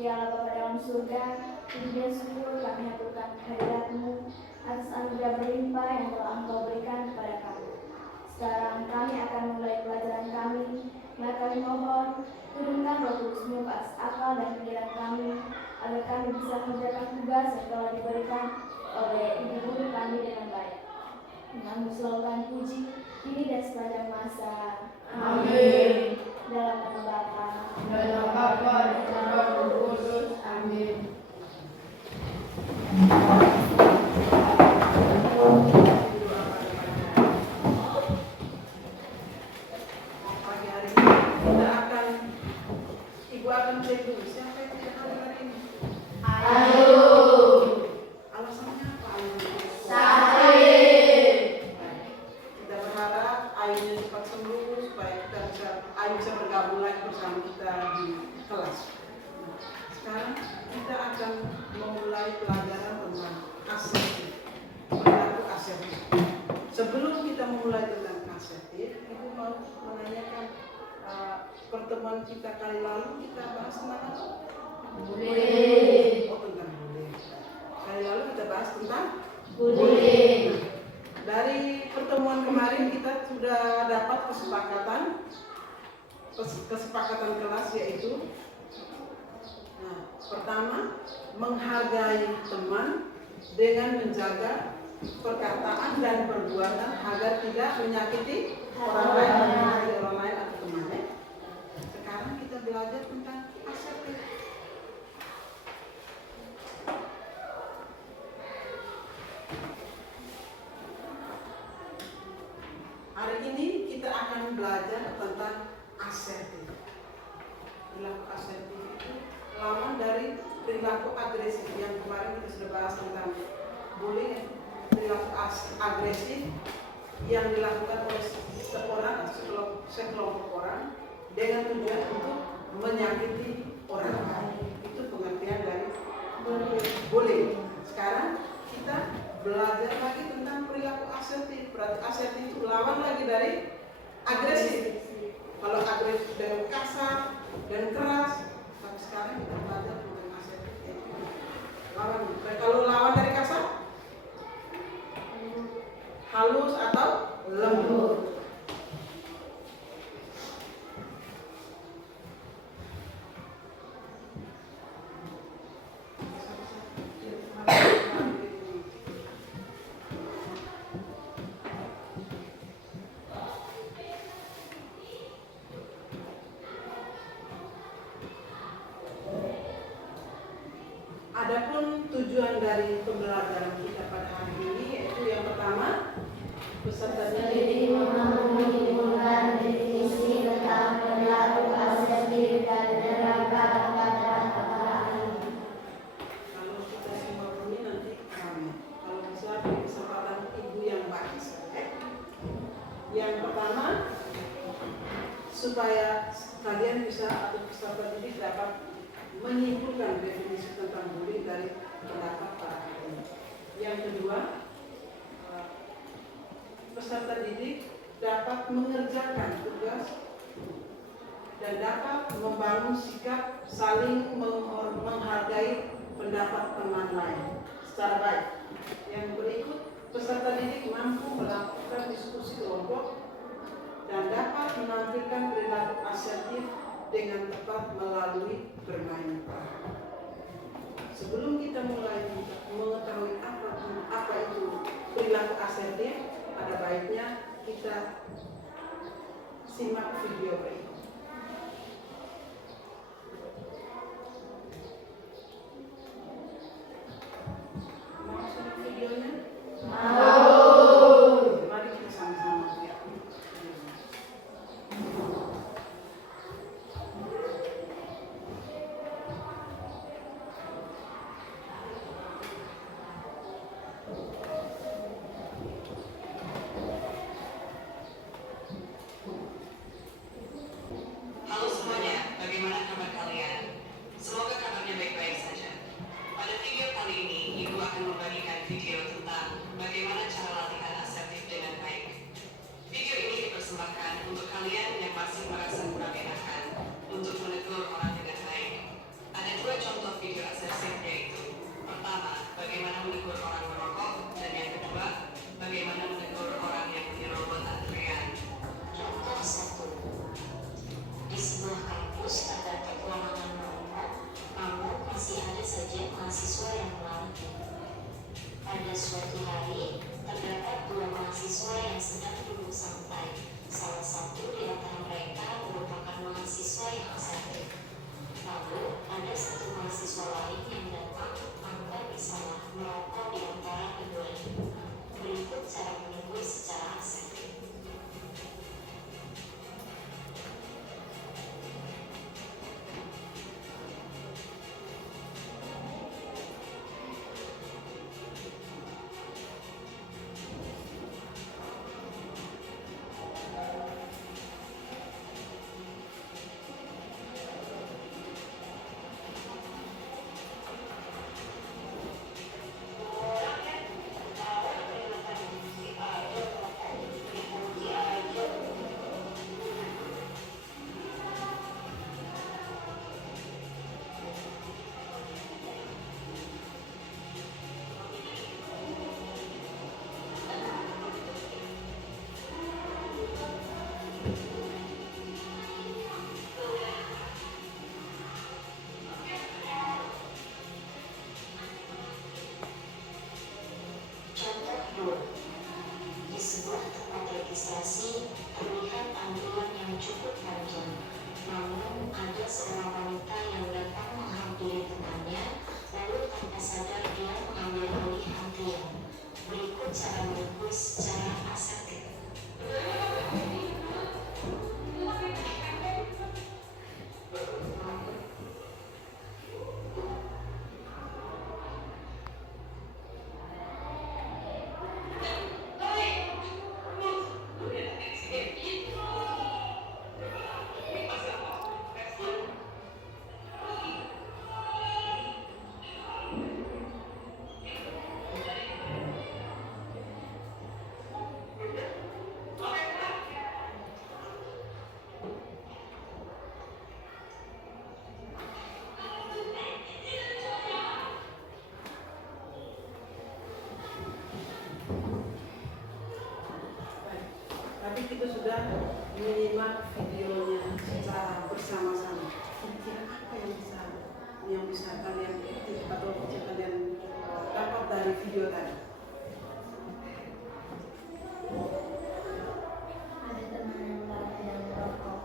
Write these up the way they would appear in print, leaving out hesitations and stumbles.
Ya Bapa dalam surga, puji dan syukur kami haturkan kehadirat-Mu atas anugerah berlimpah yang telah Engkau berikan kepada kami. Sekarang kami akan mulai pelajaran kami, maka kami mohon turunkan Roh Kudus-Mu ke atas akal dan pikiran kami, agar kami bisa mengerjakan tugas yang telah diberikan oleh Ibu Guru kami dengan baik. Dengan selalu puji, kini dan sepanjang masa. Amin. Dalam nama Bapa dan nama Bapa dan nama Roh Kudus. Amin. Pagi hari ini Ibu akan cek dulu siapa yang tidak hadir hari ini. Ayo. Alasannya apa Ayu? Sakit. Kita berharap Ayunya cepat sembuh supaya Ayu bisa bergabung lagi bersama kita di kelas. Sekarang kita akan memulai pelajaran tentang asertif, perilaku asertif. Sebelum kita memulai tentang asertif, Ibu mau menanyakan pertemuan kita kali lalu kita bahas tentang apa? Bullying. Oh, tentang bullying. Kali lalu kita bahas tentang Bullying. Dari pertemuan kemarin kita sudah dapat kesepakatan kelas, yaitu pertama, menghargai teman dengan menjaga perkataan dan perbuatan agar tidak menyakiti orang lain atau temannya. Sekarang kita belajar tentang asertif. Hari ini kita akan belajar tentang asertif. Perilaku asertif itu lawan dari perilaku agresif. Yang kemarin kita sudah bahas tentang bullying. Perilaku agresif yang dilakukan oleh seorang atau sekelompok orang dengan tujuan untuk menyakiti orang lain. Itu pengertian dari bullying. Sekarang kita belajar lagi tentang perilaku asertif. Berarti asertif itu lawan lagi dari agresif. Kalau agresif dengan kasar dan keras, tapi sekarang kita belajar tentang asertif itu lawan. Kalau lawan dari kasar, halus atau lembut. Adapun tujuan dari pembelajaran kita pada hari ini yaitu yang pertama, peserta didik mengumpulkan definisi tentang perilaku asertif dan menerapkan pada lain. Kalau kita simak ini nanti kami, kalau bisa beri kesempatan ibu yang baik. Yang pertama, supaya kalian bisa atau peserta didik dapat menyimpulkan definisi tentang bullying dari pendapat para ahli. Yang kedua, peserta didik dapat mengerjakan tugas dan dapat membangun sikap saling menghargai pendapat teman lain secara baik. Yang berikut, peserta didik mampu melakukan diskusi kelompok dan dapat menampilkan perilaku asertif dengan tepat melalui bermain peran. Sebelum kita mulai mengetahui apa itu perilaku asertif, ada baiknya kita simak video berikut. Mau simak videonya? Mari kita sama-sama lihat. mahasiswa yang melalui. Pada suatu hari, terdapat dua mahasiswa yang sedang duduk santai. Salah satu di antara mereka merupakan mahasiswa yang asertif. Lalu, ada satu mahasiswa lain yang datang agar bersama merokok di antara keduanya. Berikut cara menegur secara asertif. Contoh 2. Di sebuah tempat registrasi, terlihat antrian yang cukup panjang. Namun, ada seorang wanita yang datang menghampiri temannya, lalu tanpa sadar dia mengambil alih antrian. Berikut cara menegur secara asertif. Tadi kita sudah menyimak videonya secara bersama-sama. Kira-kira apa yang bisa kalian ketik atau bisa kalian dapat dari video tadi?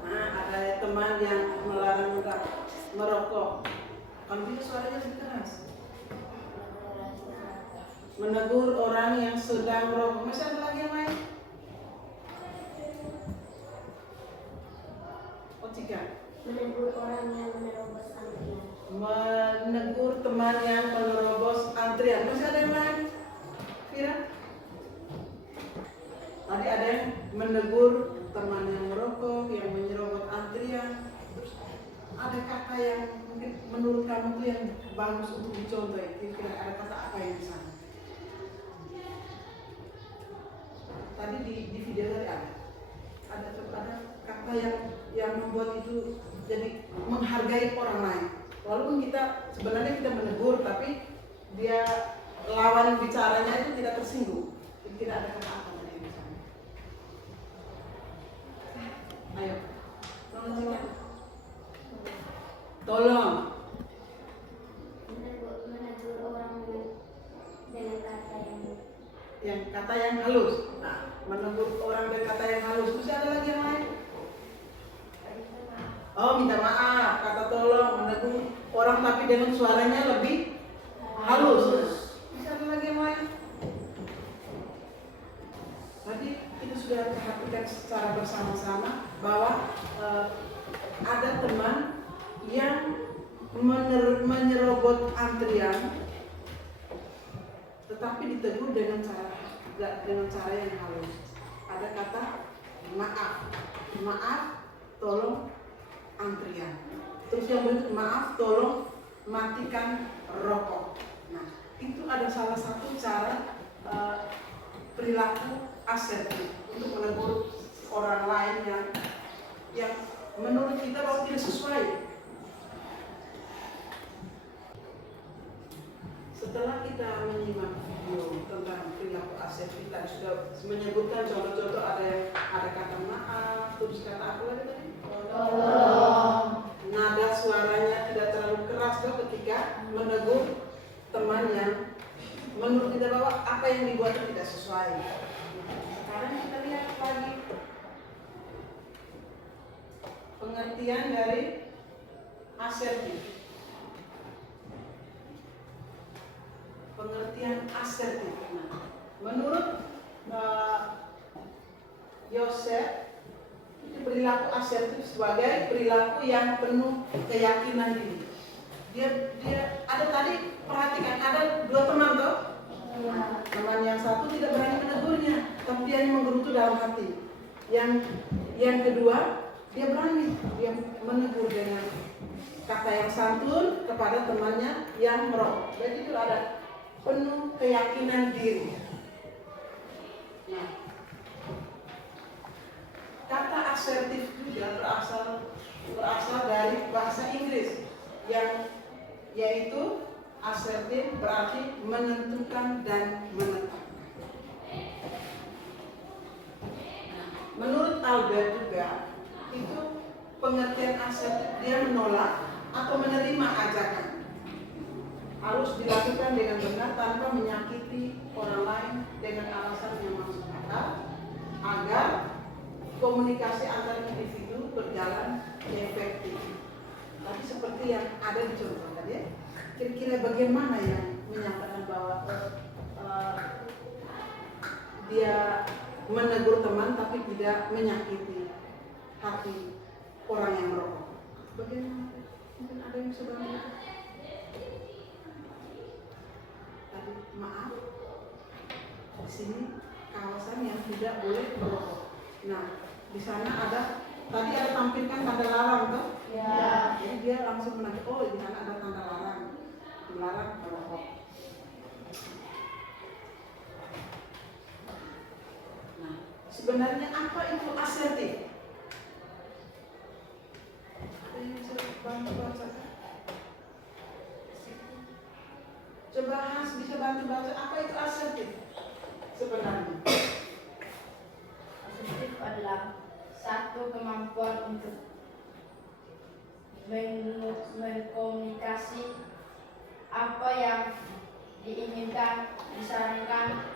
Ada teman yang melarang merokok. Kalau bisa suaranya lebih keras. Menegur orang yang sedang merokok. Masih ada lagi yang lain? Menegur orang yang menerobos antrian. Menegur teman yang menerobos antrian. Masih ada yang lain? Fira? Tadi ada yang menegur teman yang merokok, yang menyerobot antrian. Terus ada kata yang mungkin menurut kamu tuh yang bagus untuk dicontoh. Kira-kira ada kata apa yang di sana? Tadi di video tadi ada kata yang membuat itu jadi menghargai orang lain. Walaupun kita sebenarnya kita menegur, tapi dia lawan bicaranya itu tidak tersinggung. Jadi tidak ada kata apa tadi di sana. Ayo, tolong. Menegur orang dengan kata yang kata yang halus. Nah, menegur orang dengan kata yang halus. Terus ada lagi yang lain? Oh, minta maaf, kata tolong, menegur orang tapi dengan suaranya lebih halus. Bisa ada lagi yang lain? Tadi kita sudah perhatikan secara bersama-sama bahwa ada teman yang menyerobot antrian, tetapi ditegur dengan cara yang halus. Ada kata maaf, tolong antrian. Terus yang berikut, maaf, tolong matikan rokok. Nah, itu ada salah satu cara perilaku asertif untuk menegur orang lain yang menurut kita bahwa tidak sesuai. Setelah kita menyimak video tentang perilaku asertif, kita sudah menyebutkan contoh-contoh, ada kata maaf, terus kata apa lagi tadi? Nada suaranya tidak terlalu keras ketika menegur teman yang menurut kita bahwa apa yang dibuat itu tidak sesuai. Sekarang kita lihat lagi pengertian dari asertif. Pengertian asertif. Nah, menurut Yosef, perilaku asertif sebagai perilaku yang penuh keyakinan diri. Dia ada tadi, perhatikan, ada dua teman toh. Teman yang satu tidak berani menegurnya, tapi dia menggerutu dalam hati. Yang kedua, dia berani, dia menegur dengan kata yang santun kepada temannya yang merokok. Jadi itu ada penuh keyakinan diri. Nah, kata asertif juga berasal dari bahasa Inggris yang yaitu asertif berarti menentukan dan menetapkan. Menurut Albert juga itu pengertian asertif dia menolak atau menerima ajakan. Harus dilakukan dengan benar tanpa menyakiti orang lain dengan alasan yang masuk akal agar komunikasi antar individu berjalan efektif. Tapi seperti yang ada di contoh tadi ya, kira-kira bagaimana yang menyatakan bahwa dia menegur teman tapi tidak menyakiti hati orang yang merokok. Bagaimana? Mungkin ada yang bisa bantu? Tadi maaf, di sini kawasan yang tidak boleh merokok. Nah, di sana ada tadi ada tampilkan tanda larang toh? Ya. Jadi dia langsung menangkap, oh di sana ada tanda larang, melarang merokok. Nah, sebenarnya apa itu asertif? Ada yang bisa bantu bacakan? Coba Hans bisa bantu baca apa itu asertif sebenarnya? Asertif adalah satu kemampuan untuk mengkomunikasi apa yang diinginkan, disarankan,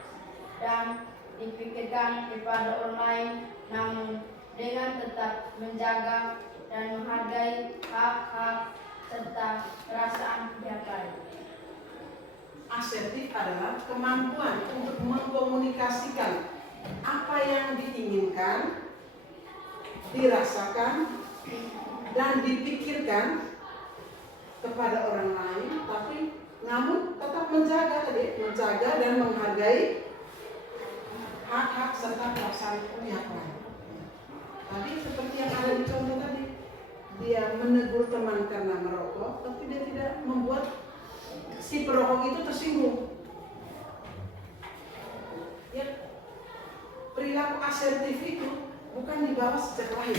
dan dipikirkan kepada orang lain, namun dengan tetap menjaga dan menghargai hak-hak serta perasaan pihak lain. Asertif adalah kemampuan untuk mengkomunikasikan apa yang diinginkan, dirasakan, dan dipikirkan kepada orang lain, tapi namun tetap menjaga dan menghargai hak-hak serta perasaan pihak lain. Tadi seperti yang ada di contoh tadi, dia menegur teman karena merokok, tapi dia tidak membuat si perokok itu tersinggung. Ya, perilaku asertif itu bukan dibawa sejak lahir.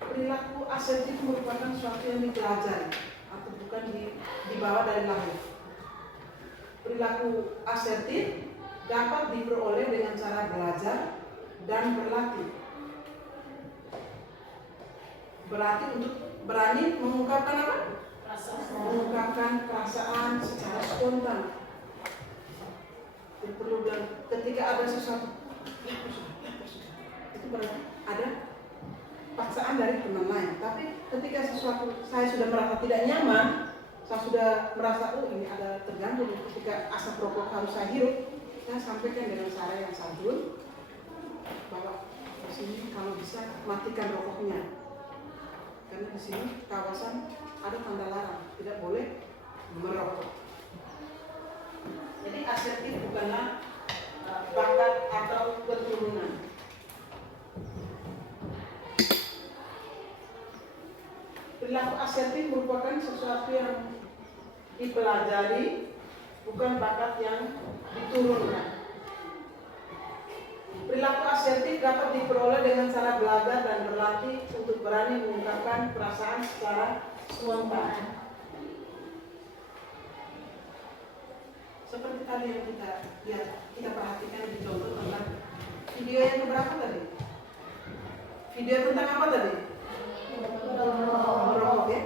Perilaku asertif merupakan sesuatu yang dipelajari atau bukan dibawa dari lahir. Perilaku asertif dapat diperoleh dengan cara belajar dan berlatih. Berlatih untuk berani mengungkapkan apa? Mengungkapkan perasaan secara spontan. Dia perlu bilang ketika ada sesuatu, itu berarti ada paksaan dari teman lain. Tapi ketika sesuatu saya sudah merasa tidak nyaman, saya sudah merasa ini ada terganggu ketika asap rokok harus saya hirup, saya sampaikan dengan cara yang santun bahwa di sini kalau bisa matikan rokoknya. Karena di sini kawasan ada tanda larang, tidak boleh merokok. Jadi asertif bukanlah bakat atau keturunan. Perilaku asertif merupakan sesuatu yang dipelajari, bukan bakat yang diturunkan. Perilaku asertif dapat diperoleh dengan cara belajar dan berlatih untuk berani mengungkapkan perasaan secara spontan. Seperti tadi yang kita perhatikan di contoh tentang video yang keberapa tadi? Video tentang apa tadi? Merokok ya.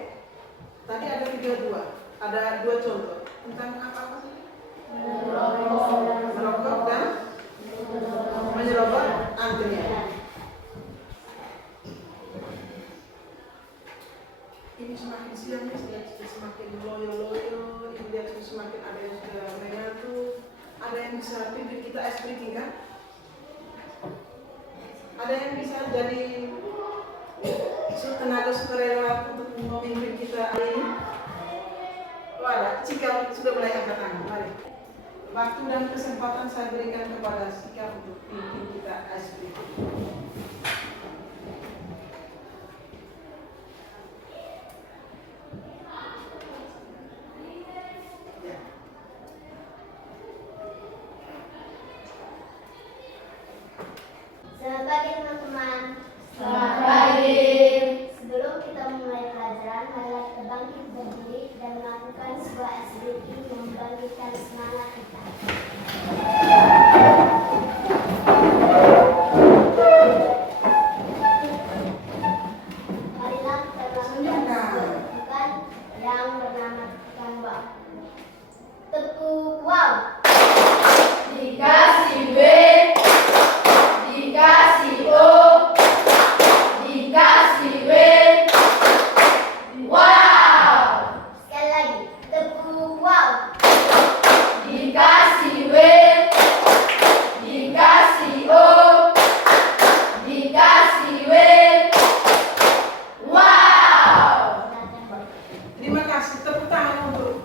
Tadi ada video dua contoh tentang apa? Merokok. Merokok dan menyerobot antrian. Ini semakin siang sudah semakin loyo-loyo, ini dia sudah semakin ada yang sudah mengantuk, ada yang bisa pimpin kita espresso kan? Ada yang bisa jadi tenaga sukarela untuk memimpin kita hari ini. Oh ada, Cika sudah mulai angkat tangan, mari. Waktu dan kesempatan saya berikan kepada Cika untuk pimpin kita espresso. Selamat pagi teman-teman. Selamat pagi. Sebelum kita mulai pelajaran, marilah kita bangkit berdiri dan melakukan sebuah SBI yang membangkitkan semangat kita. Marilah kita melakukan sebuah gerakan yang bernama Canva. Tepuk wow. Dikasih B, dikasih O, dikasih W. Wow! Sekali lagi, tepuk wow. Dikasih W, dikasih O, dikasih W. Wow! Terima kasih, tepuk tangan untuk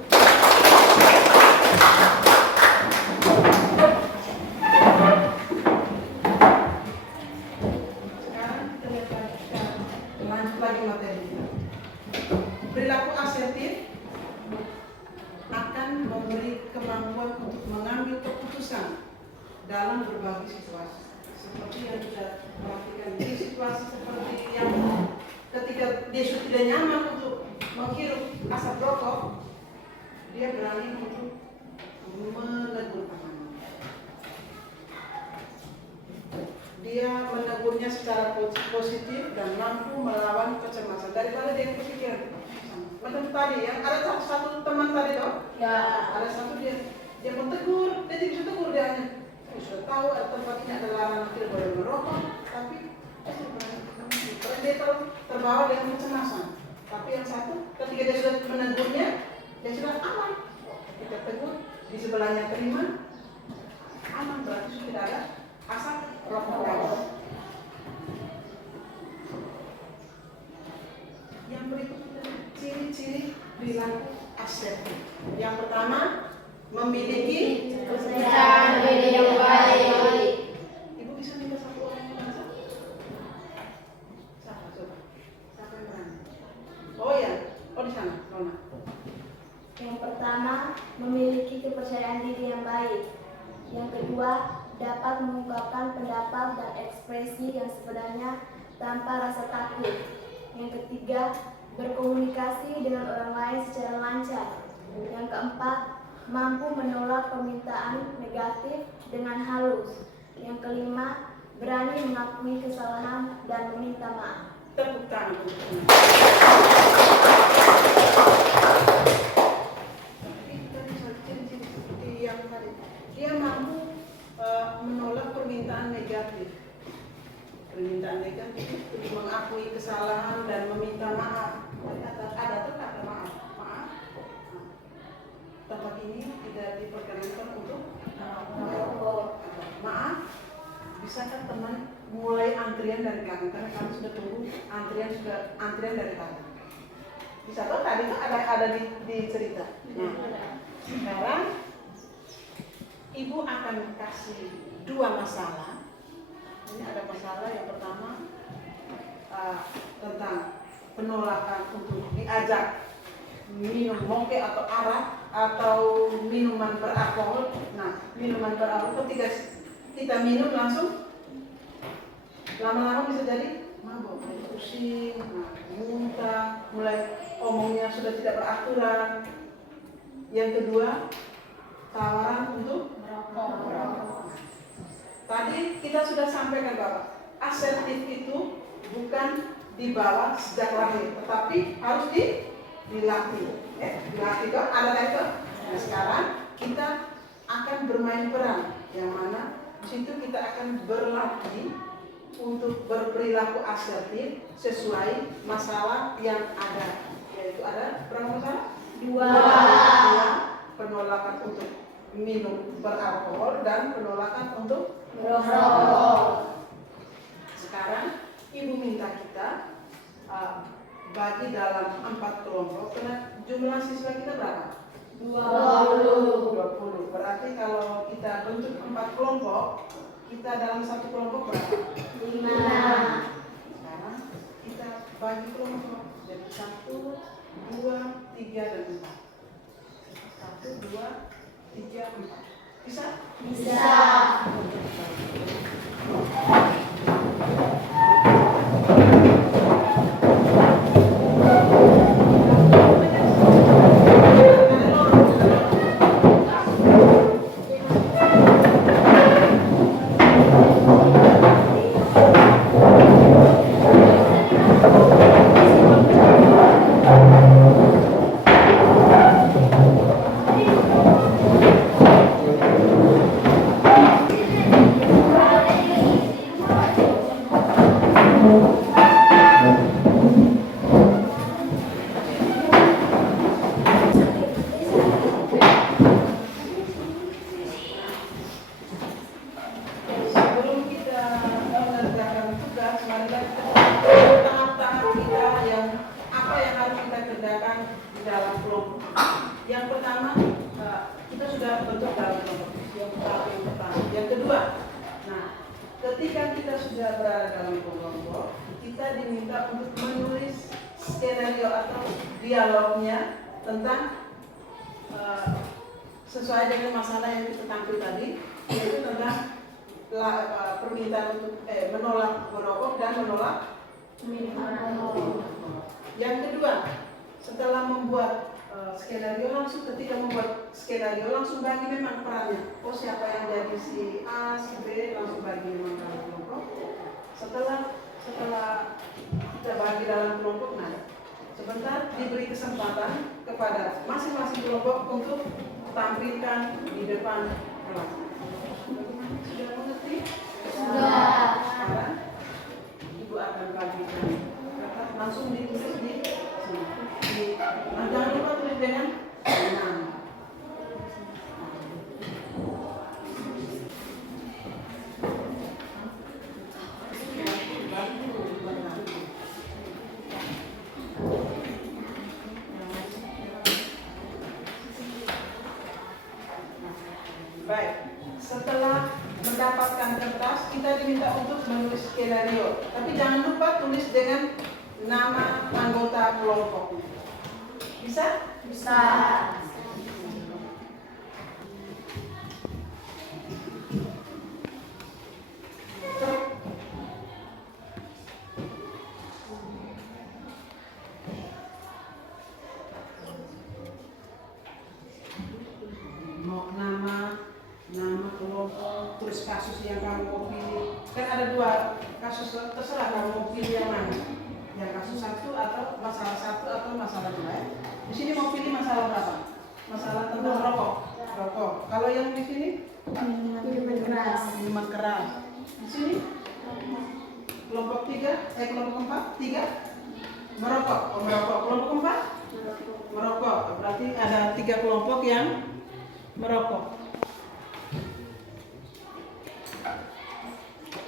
sekarang kita lihat lagi, kita lanjut lagi materi kita. Perilaku asertif akan memberi kemampuan untuk mengambil keputusan dalam berbagai situasi. Seperti yang kita perhatikan di situasi seperti yang ketika dia sudah tidak nyaman untuk menghirup asap rokok, dia berani untuk menegur temannya. Dia menegurnya secara positif dan mampu melawan kecemasan daripada dia berpikir macam tadi yang ada satu teman tadi toh, Ya. ada satu dia mentegur, dia tidak bisa tegur, dia hanya sudah tahu ada tempat ini ada larangan tidak boleh merokok, tapi dia terbawa dengan kecemasan. Tapi yang satu ketika dia sudah menegurnya, dia sudah aman. Kita tegur, di sebelahnya terima, aman, berarti sudah tidak ada asap rokok lagi. Yang berikutnya ciri-ciri perilaku asertif. Yang pertama, memiliki Kepercayaan diri yang baik. Ibu bisa minta satu orang yang masak? Siapa coba? Siapa yang berani? Oh ya, oh di sana, Rona. Yang pertama, memiliki kepercayaan diri yang baik. Yang kedua, dapat mengungkapkan pendapat dan ekspresi yang sebenarnya tanpa rasa takut. Yang ketiga, berkomunikasi dengan orang lain secara lancar. Yang keempat, mampu menolak permintaan negatif dengan halus. Yang kelima, berani mengakui kesalahan dan meminta maaf. Tepuk tangan untuk Rona. Tadi ciri-ciri seperti yang tadi, dia mampu menolak permintaan negatif. Permintaan negatif itu mengakui kesalahan dan meminta maaf. Ada tuh kata maaf. Maaf. Tempat ini tidak diperkenankan untuk maaf. Bisakah teman mulai antrian dari kami karena kami sudah tunggu antrian dari tadi. Bisa tuh tadi tuh ada di cerita. Nah, sekarang ibu akan kasih dua masalah. Ini ada masalah yang pertama tentang penolakan untuk diajak minum moke atau arak atau minuman beralkohol. Nah, minuman beralkohol ketika kita minum langsung lama-lama bisa jadi mabuk, pusing, muntah, mulai omongnya sudah tidak beraturan. Yang kedua, tawaran untuk merokok. Tadi kita sudah sampaikan bahwa asertif itu bukan dibawa sejak lahir, tetapi harus dilatih kok, ada kan kok? Nah sekarang kita akan bermain peran, yang mana di situ kita akan berlatih untuk berperilaku asertif sesuai masalah yang ada, yaitu ada berapa masalah? Dua. Penolakan untuk minum beralkohol dan penolakan untuk merokok. Sekarang ibu minta kita bagi dalam 4 kelompok, karena jumlah siswa kita berapa? 20. Berarti kalau kita bentuk 4 kelompok, kita dalam satu kelompok berapa? 5. Sekarang kita bagi kelompok jadi 1, 2, 3 dan 4. 1, 2, 3, 4. Bisa? Bisa. Dialognya tentang sesuai dengan masalah yang kita tampil tadi, yaitu tentang permintaan untuk menolak merokok dan menolak minum alkohol. Yang kedua, setelah membuat skenario, langsung ketika membuat skenario langsung bagi memang perannya. Oh siapa yang jadi si A, si B, langsung bagi memang dalam kelompok. Setelah kita bagi dalam kelompok, nah sebentar diberi kesempatan kepada masing-masing kelompok untuk tampilkan di depan kelas. Sudah mengerti? Sudah. Sekarang ibu akan bagikan langsung ditulis di sini. Nah, jangan lupa tulis dengan nama. Baik, setelah mendapatkan kertas, kita diminta untuk menulis skenario. Tapi jangan lupa tulis dengan nama anggota kelompoknya. Bisa? Bisa. Nama kelompok, terus kasus yang kamu mau pilih. Kan ada 2 kasus, terserah kamu mau pilih yang mana. Yang kasus 1 atau masalah 1 atau masalah 2. Di sini mau pilih masalah berapa? Masalah tentang rokok. Kalau yang di sini minuman keras. Di sini kelompok 3, kelompok 4, 3 merokok. Kelompok 4 merokok. Berarti ada 3 kelompok yang merokok.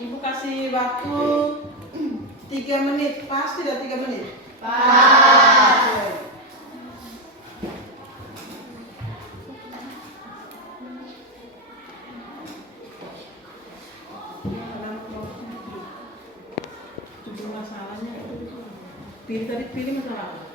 Ibu kasih waktu 3 menit, pas tidak 3 menit? Pas. Tujuh masalahnya. Pilih masalah apa?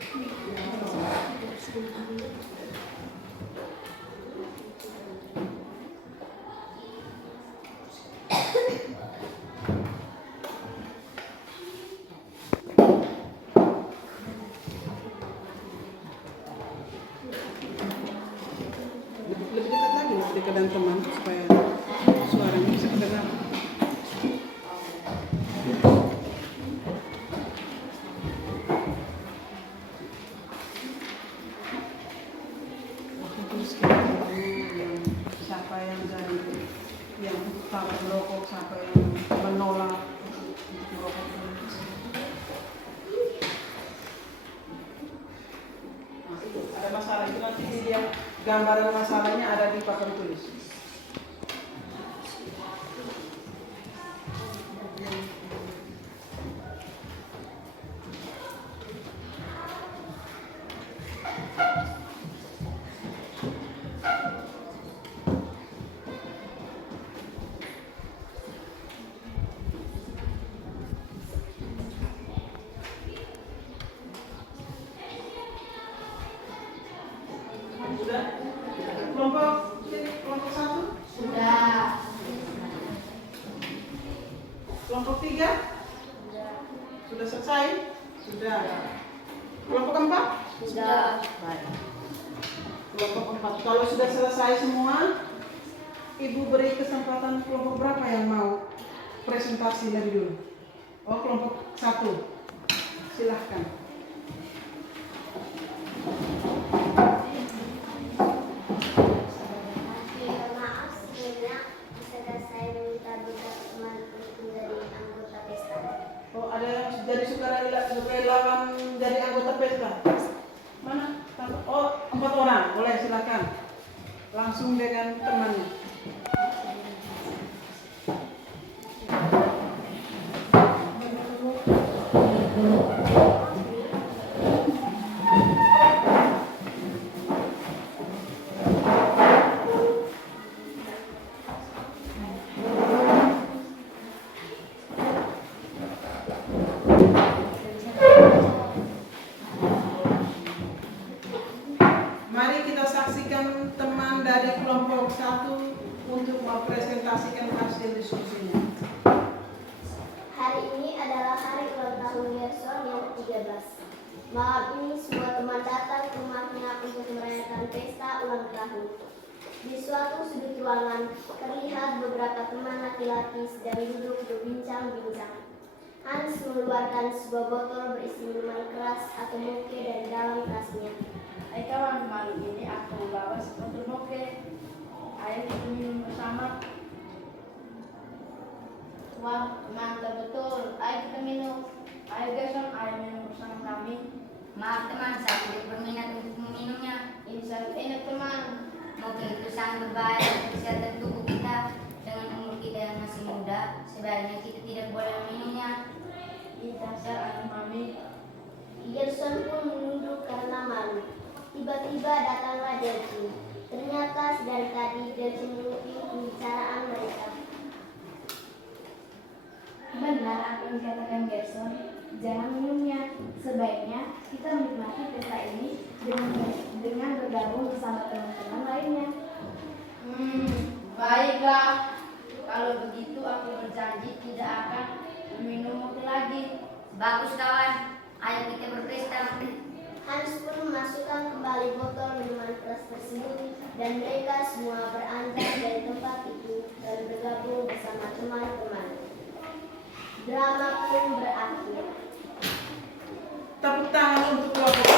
Lebih dekat lagi, lebih dekat dengan teman supaya suaranya bisa kedengar. sampai merokok, sampai yang menolak untuk merokok. Nah, itu ada masalah itu nanti dia gambaran masalahnya ada di papan tulis. Sudah? Kelompok 1? Sudah. Kelompok 3? Sudah selesai? Sudah. Kelompok 4? Sudah. Baik. Kelompok 4. Kalau sudah selesai semua, Ibu beri kesempatan kelompok berapa yang mau presentasi lebih dulu? Oh, kelompok 1. Silahkan. Maaf sebelumnya, bisakah saya meminta beberapa teman untuk menjadi anggota pesta? Oh, ada yang jadi sukarelawan jadi anggota pesta? Mana? Oh, 4 orang. Boleh, silakan. Langsung dengan temannya. Mari kita saksikan teman dari kelompok 1 untuk mempresentasikan hasil diskusinya. Hari ini adalah hari ulang tahun Gerson yang ke-13. Malam ini semua teman datang ke rumahnya untuk merayakan pesta ulang tahun. Di suatu sudut ruangan, terlihat beberapa teman laki-laki sedang duduk berbincang-bincang. Hans mengeluarkan sebuah botol berisi minuman keras atau moke dari dalam tasnya. Hai kawan, malam ini aku membawa sebotol moke. Ayo kita minum bersama. Wah, mantap betul. Ayo kita minum. Ayo Gerson, ayo minum bersama kami. Maaf teman, saya tidak berminat untuk meminumnya. Ini sangat enak teman. Mungkin itu sangat berbahaya untuk kesehatan tubuh kita. Dengan umur kita yang masih muda, sebaiknya kita tidak boleh meminumnya. Ini dasar anak mami. Gerson pun menunduk karena malu. Tiba-tiba datanglah Delphine. Ternyata sedari tadi Delphine mengikuti pembicaraan mereka. Benar apa yang dikatakan Gerson. Jangan minumnya. Sebaiknya kita menikmati pesta ini dengan bergabung bersama teman-teman lainnya. Baiklah. Kalau begitu aku berjanji tidak akan meminum moke lagi. Bagus kawan, ayo kita berpesta. Hans pun memasukkan kembali botol minuman keras tersebut dan mereka semua beranjak dari tempat itu dan bergabung bersama teman-teman. Drama pun berakhir. Tepuk tangan untuk kelompok 1.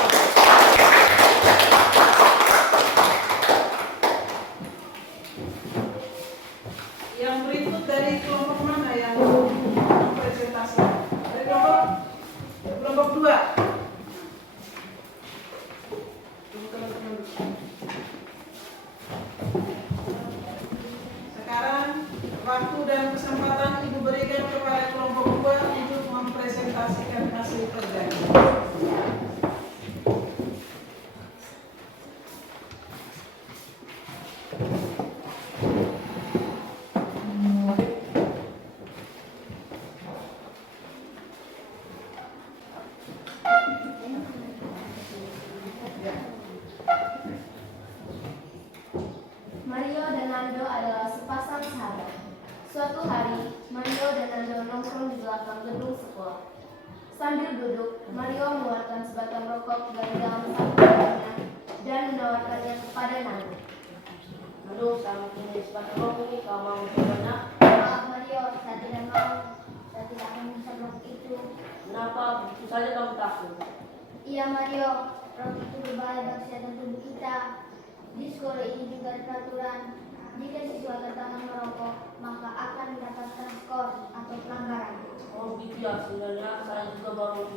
Yang berikut dari kelompok mana yang presentasi? Dari kelompok 2. Sekarang waktu dan kesempatan Ibu berikan kepada kelompok 2 untuk mempresentasikan hasil kerjanya. Mario dan Nando adalah sepasang sahabat. Suatu hari, Mario dan Nando nongkrong di belakang gedung sekolah. Sambil duduk, Mario mengeluarkan sebatang rokok dari dalam sakunya dan menawarkannya kepada Nando. Nando, saya mau punya sebatang rokok ini, kau mau coba nak? Maaf Mario, saya tidak mau. Saya tidak akan bisa rokok itu. Kenapa? Begitu saja kamu takut. Iya Mario, rokok itu berbahaya bagi kesehatan tubuh kita. Di sekolah ini juga ada peraturan Jika siswa tertanam merokok, maka akan mendapatkan skor atau pelanggaran. Oh gitu ya, sebenarnya saya juga baru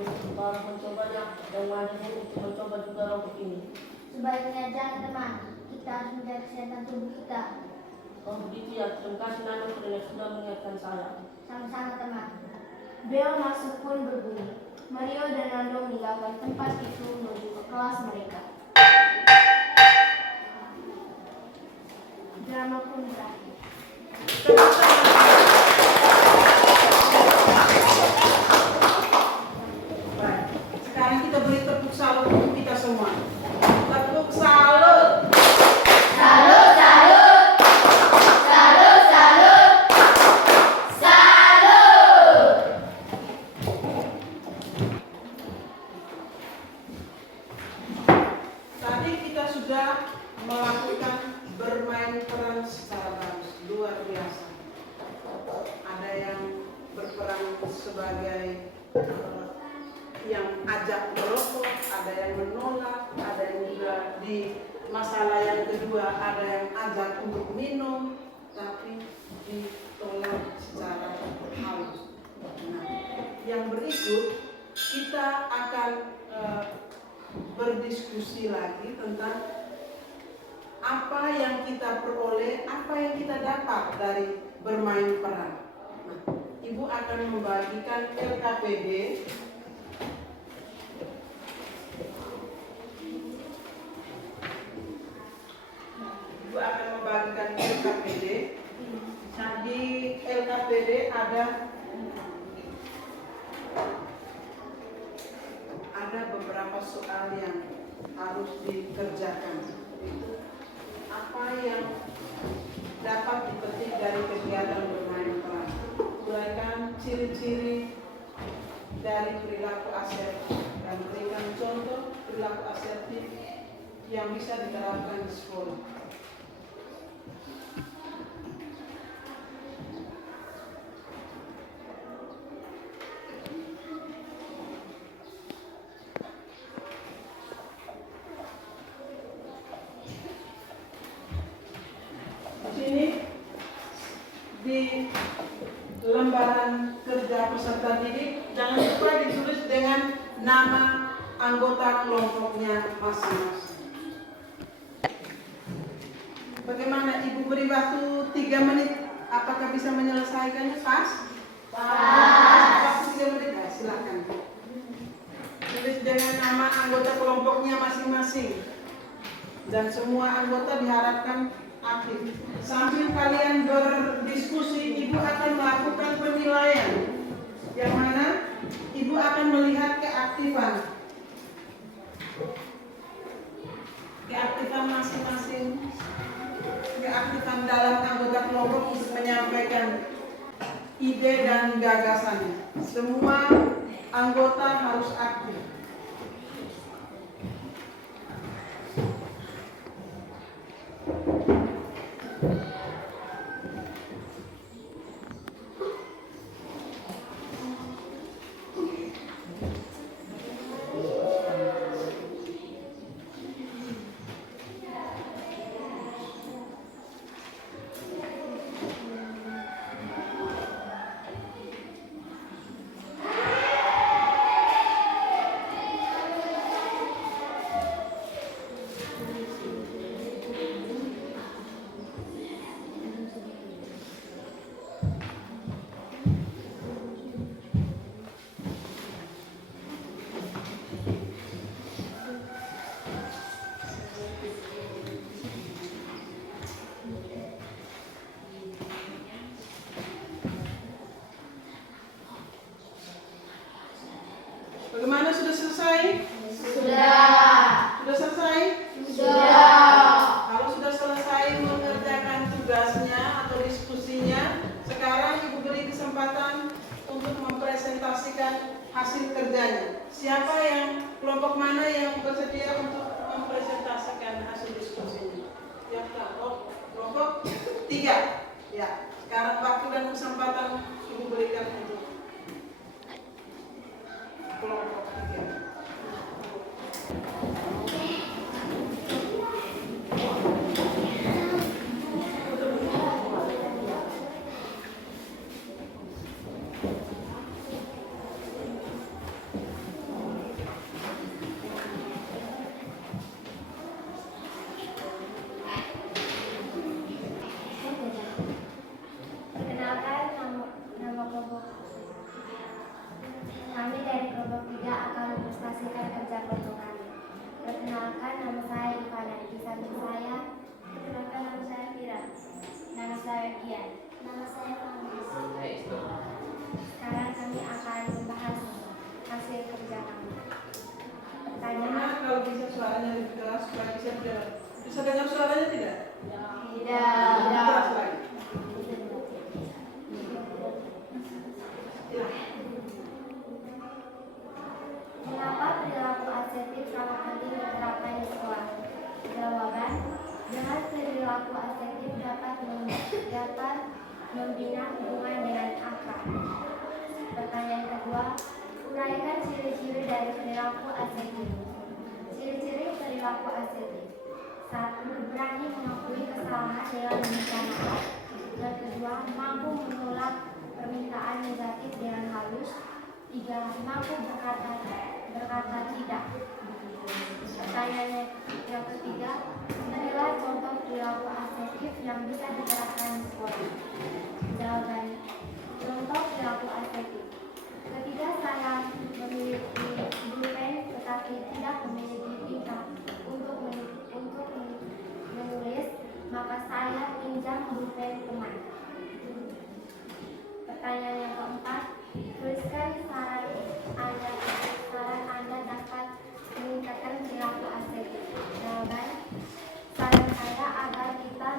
mencobanya dan mengajak untuk mencoba juga rokok ini. Sebaiknya jangan teman, kita harus menjaga kesehatan tubuh kita. Oh begitu ya, terima kasih Nano karena sudah mengingatkan saya. Sama-sama teman. Bel masuk pun berbunyi. Mario dan Nando meninggalkan tempat itu menuju ke kelas mereka. Drama pun berakhir. Baik, sekarang kita beri tepuk salut untuk kita semua. Tepuk salut. Salut, salut. Salut, salut. Salut. Tadi kita sudah melakukan bermain peran secara bagus, luar biasa. Ada yang berperan sebagai yang ajak merokok, ada yang menolak, ada yang juga di masalah yang kedua ada yang ajak untuk minum, tapi ditolak secara halus. Nah, yang berikut kita akan berdiskusi lagi tentang apa yang kita peroleh, apa yang kita dapat dari bermain peran. Nah, Ibu akan membagikan LKPD. Ibu akan membagikan LKPD. Nah, di LKPD ada beberapa soal yang harus dikerjakan. Itu apa yang dapat dipetik dari kegiatan bermain peran. Uraikan ciri-ciri dari perilaku asertif dan berikan contoh perilaku asertif yang bisa diterapkan di sekolah. Di lembaran kerja peserta didik jangan lupa ditulis dengan nama anggota kelompoknya masing-masing. Bagaimana Ibu beri waktu 3 menit? Apakah bisa menyelesaikannya? Pas? Waktu 3 menit, nah, silakan. Tulis dengan nama anggota kelompoknya masing-masing. Dan semua anggota diharapkan aktif. Sambil kalian berdiskusi, Ibu akan melakukan penilaian, yang mana Ibu akan melihat keaktifan masing-masing, keaktifan dalam anggota kelompok untuk menyampaikan ide dan gagasannya. Semua anggota harus aktif. saya. Perkenalkan, nama saya Fira. Nama saya Kian. Nama saya Fahmi. Sekarang kami akan membahas hasil kerja kami. Pertanyaan. Gimana kalau bisa suaranya lebih keras supaya bisa dengar suaranya tidak? Tidak. Keras lagi. Mengapa perilaku asertif sangat penting diterapkan di sekolah? Jawaban: dengan perilaku asertif dapat membina hubungan dengan akrab. Pertanyaan kedua, uraikan ciri-ciri dari perilaku asertif. Ciri-ciri perilaku asertif: 1. Berani mengakui kesalahan dengan meminta maaf. Yang kedua, mampu menolak permintaan negatif dengan halus. 3. Mampu berkata tidak. Pertanyaan yang ketiga, berilah contoh perilaku asertif yang bisa diterapkan di sekolah. Jawaban: contoh perilaku asertif. Ketika saya memiliki pulpen tetapi tidak memiliki tinta untuk menulis, maka saya pinjam pulpen teman. Pertanyaan yang keempat, tuliskan saran Anda dapat meningkatkan perilaku asertif. Jawaban: saran saya agar kita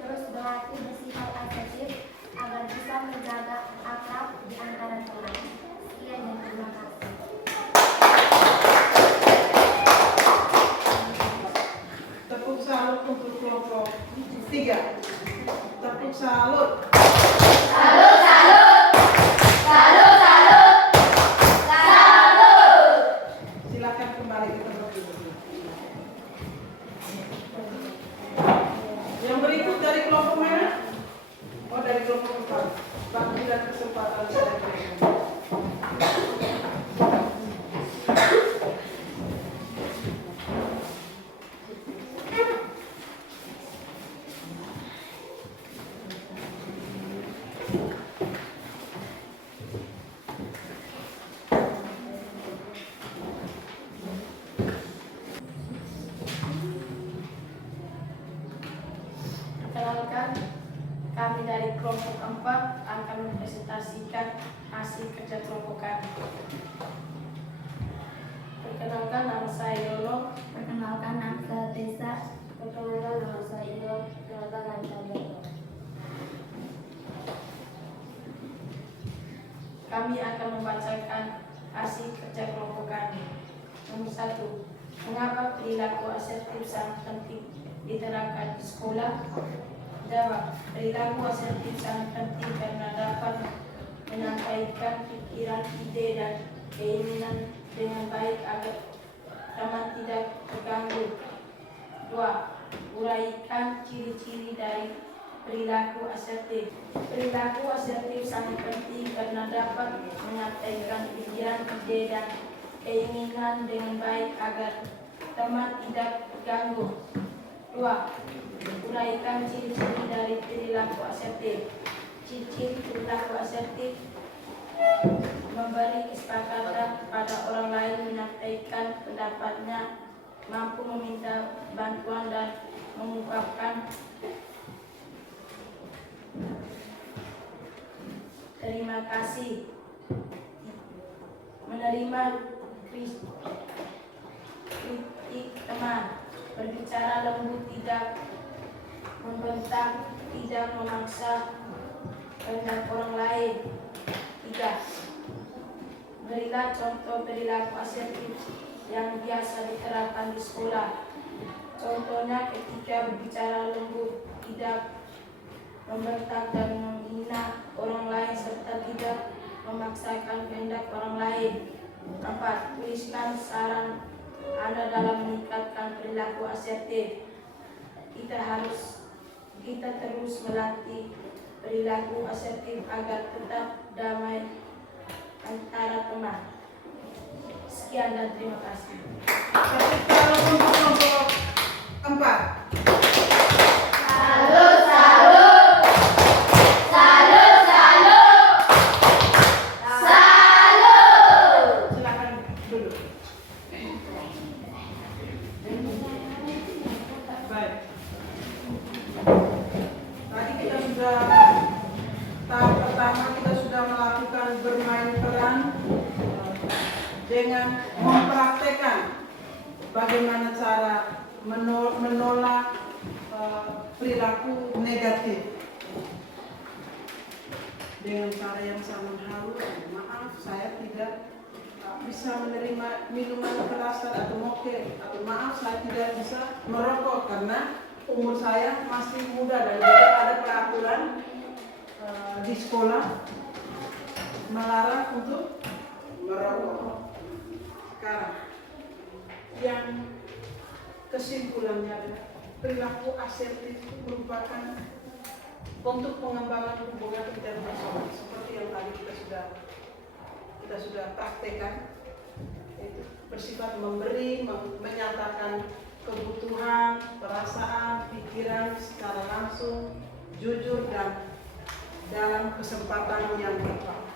terus berlatih bersifat asertif agar bisa menjaga akrab di antara teman. Sekian dan terima kasih. Tepuk salut untuk kelompok 3. Tepuk salut. Silakan kembali ke tempat duduk. Yang berikut dari kelompok mana? Oh, dari kelompok 4. Waktu dan kesempatan saya berikan. Perkenalkan, kami dari kelompok 4 akan mempresentasikan hasil kerja kelompok kami. Perkenalkan, nama saya Yono. Perkenalkan, nama saya Tessa. Perkenalkan, nama saya Indro. Perkenalkan, nama saya Beto. Kami akan membacakan hasil kerja kelompok kami. Nomor 1. Mengapa perilaku asertif sangat penting diterapkan di sekolah? Jawab: perilaku asertif sangat penting karena dapat menyampaikan pikiran, ide, dan keinginan dengan baik agar teman tidak terganggu. 2. Uraikan ciri-ciri dari perilaku asertif. Perilaku asertif sangat penting karena dapat menyampaikan pikiran, ide, dan keinginan dengan baik agar teman tidak terganggu. 2. Uraikan ciri-ciri dari perilaku asertif. Ciri-ciri perilaku asertif: memberi kesepakatan pada orang lain, menyampaikan pendapatnya, mampu meminta bantuan dan mengungkapkan terima kasih, menerima kritik teman, berbicara lembut, tidak membentak, tidak memaksa kehendak orang lain. 3. Berilah contoh perilaku asertif yang biasa diterapkan di sekolah. Contohnya ketika berbicara lembut, tidak membentak dan menghina orang lain, serta tidak memaksakan kehendak orang lain. 4. Tuliskan saran Anda dalam meningkatkan perilaku asertif. Kita terus melatih perilaku asertif agar tetap damai antara teman. Sekian dan terima kasih. Tepuk salut untuk kelompok 4. Silakan duduk. dengan mempraktekkan bagaimana cara menolak perilaku negatif dengan cara yang sama halus. Maaf, saya tidak bisa menerima minuman keras atau moke, atau maaf, saya tidak bisa merokok karena umur saya masih muda dan juga ada peraturan di sekolah melarang untuk merokok. Sekarang yang kesimpulannya adalah perilaku asertif itu merupakan untuk pengembangan hubungan interpersonal seperti yang tadi kita sudah praktekkan, itu bersifat memberi, menyatakan kebutuhan, perasaan, pikiran secara langsung, jujur dan dalam kesempatan yang tepat.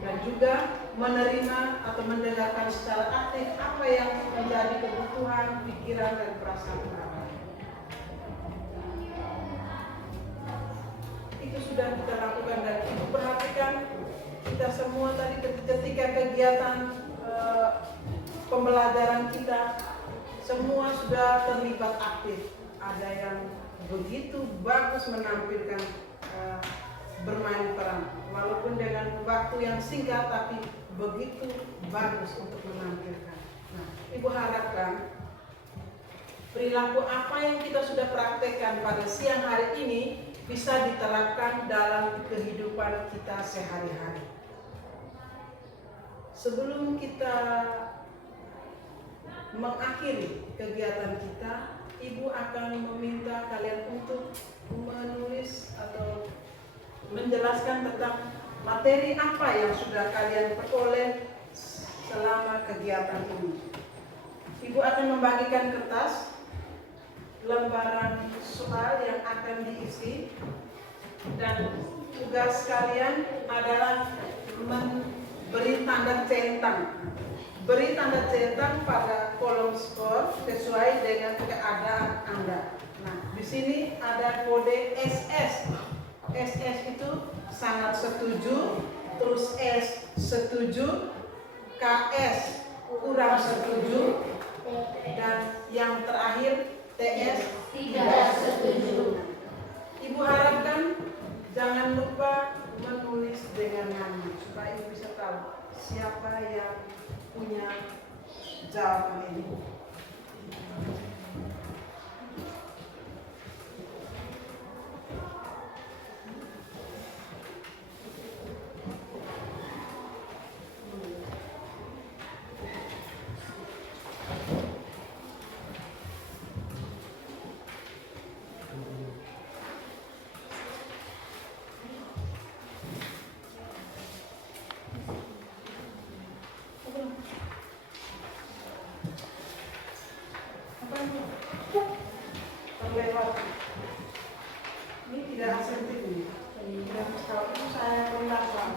Dan juga menerima atau mendengarkan secara aktif apa yang menjadi kebutuhan, pikiran dan perasaan orang lain. Itu sudah kita lakukan dan itu perhatikan kita semua tadi ketika kegiatan pembelajaran kita semua sudah terlibat aktif. Ada yang begitu bagus menampilkan bermain peran, walaupun dengan waktu yang singkat tapi begitu bagus untuk menampilkan. Nah, Ibu harapkan perilaku apa yang kita sudah praktekkan pada siang hari ini bisa diterapkan dalam kehidupan kita sehari-hari. Sebelum kita mengakhiri kegiatan kita, Ibu akan meminta kalian untuk menulis atau menjelaskan tentang materi apa yang sudah kalian peroleh selama kegiatan ini. Ibu akan membagikan kertas, lembaran soal yang akan diisi, dan tugas kalian adalah memberi tanda centang. Beri tanda centang pada kolom skor sesuai dengan keadaan Anda. Nah, di sini ada kode SS. SS itu sangat setuju, terus S setuju, KS kurang setuju, dan yang terakhir TS tidak setuju. Ibu harapkan jangan lupa menulis dengan nama supaya Ibu bisa tahu siapa yang punya jawaban ini. Terlewat. Ini tidak asertif ini. Dan kalau itu saya ulang.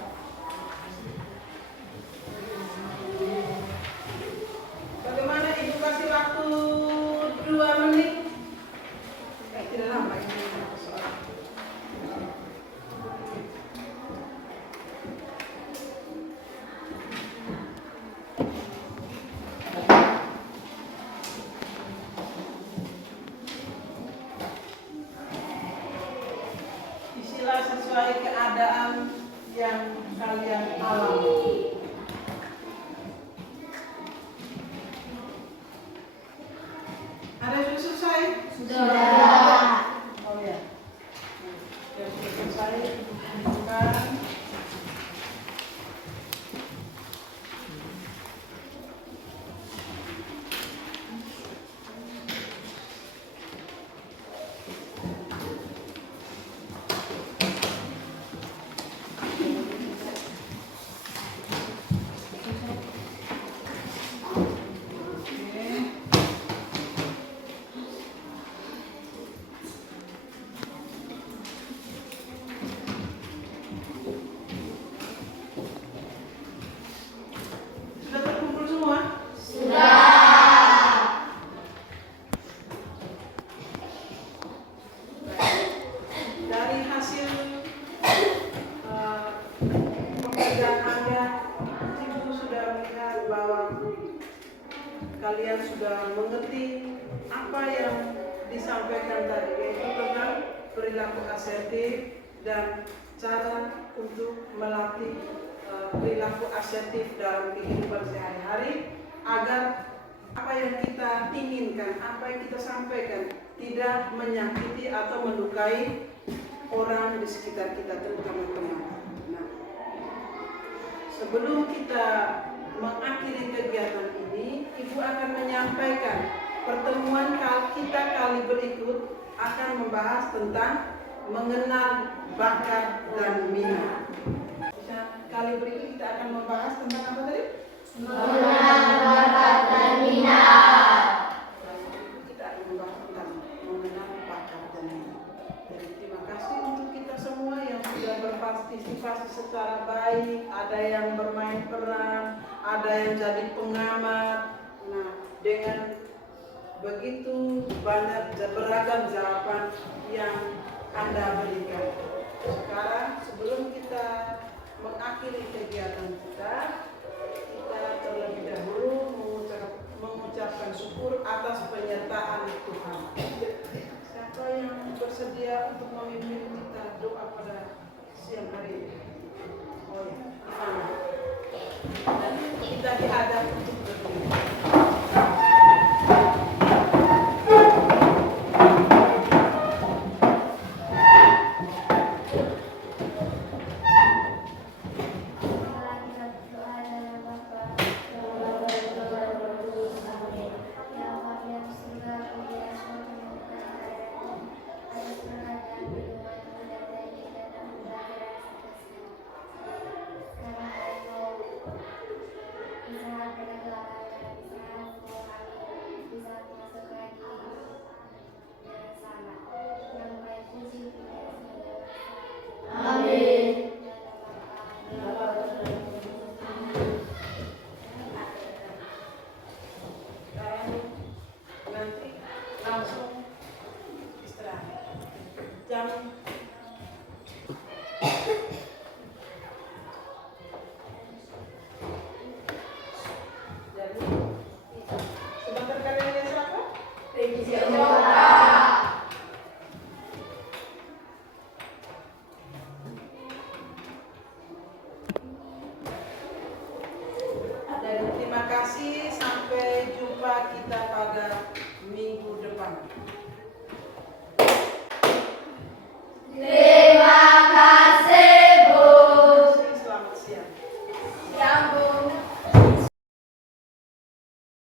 Bagaimana Ibu kasih waktu 2 menit? Tidak lama ini soal. Isilah sesuai keadaan yang kalian alami. Ada yang sudah selesai? Sudah. Oh ya. Yang sudah selesai bukan. kalian sudah mengerti apa yang disampaikan tadi, yaitu tentang perilaku asertif dan cara untuk melatih perilaku asertif dalam kehidupan sehari-hari agar apa yang kita inginkan, apa yang kita sampaikan tidak menyakiti atau melukai orang di sekitar kita, terutama teman. Nah, sebelum kita mengakhiri kegiatan ini, Ibu akan menyampaikan pertemuan kita kali berikut akan membahas tentang mengenal bakat dan minat. Kali berikut kita akan membahas tentang apa tadi? Mengenal bakat dan minat. Kita akan membahas tentang mengenal bakat dan minat. Jadi terima kasih untuk kita semua yang sudah berpartisipasi secara baik. Ada yang bermain peran, ada yang jadi pengamat. Nah, dengan begitu banyak beragam jawaban yang Anda berikan. Sekarang sebelum kita mengakhiri kegiatan kita terlebih dahulu mengucapkan syukur atas penyertaan Tuhan. Siapa yang bersedia untuk memimpin kita doa pada siang hari ini? Oh ya, Ivana. Dan kita dihadap untuk berdiri. Nanti langsung istirahat. Jadi sebentar kalian lihat siapa? Revisi Dan terima kasih, sampai jumpa kita pada minggu depan.